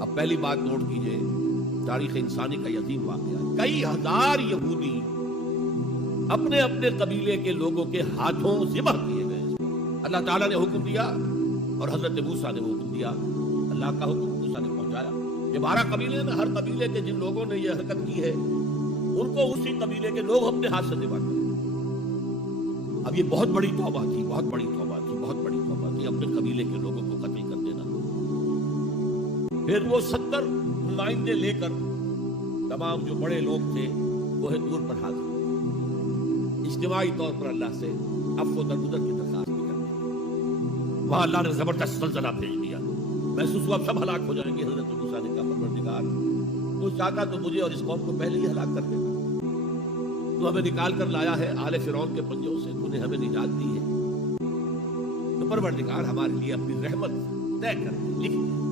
اب پہلی بات نوٹ کیجئے، تاریخ انسانی کا یتیم واقعہ ہے۔ کئی ہزار یہودی اپنے اپنے قبیلے کے لوگوں کے ہاتھوں ذبح کیے گئے۔ اللہ تعالیٰ نے حکم دیا اور حضرت موسیٰ نے حکم دیا، اللہ کا حکم موسیٰ نے پہنچایا۔ یہ 12 قبیلے نا، ہر قبیلے کے جن لوگوں نے یہ حرکت کی ہے ان کو اسی قبیلے کے لوگ اپنے ہاتھ سے ذبح کریں۔ اب یہ بہت بڑی توبہ تھی، بہت بڑی توبہ تھی، بہت بڑی توبہ تھی، اپنے قبیلے کے لوگوں کو قتل کر دینا۔ پھر وہ 70 نمائندے لے کر تمام جو بڑے لوگ تھے وہ طور پر حاضر ہوئے، اجتماعی طور پر اللہ سے عفو و درگزر کی درخواست بھی کرتے۔ وہاں اللہ نے زبردست زلزلہ بھیج دیا، محسوس ہوا اب سب ہلاک ہو جائیں گے۔ حضرت موسیٰ نے کہا پروردگار تو چاہتا تو مجھے اور اس قوم کو پہلے ہی ہلاک کر دیتا، تو ہمیں نکال کر لایا ہے آل فرعون کے پنجوں سے، تو نے ہمیں نجات دی ہے، تو پروردگار ہمارے لیے اپنی رحمت طے کر لکھ دے۔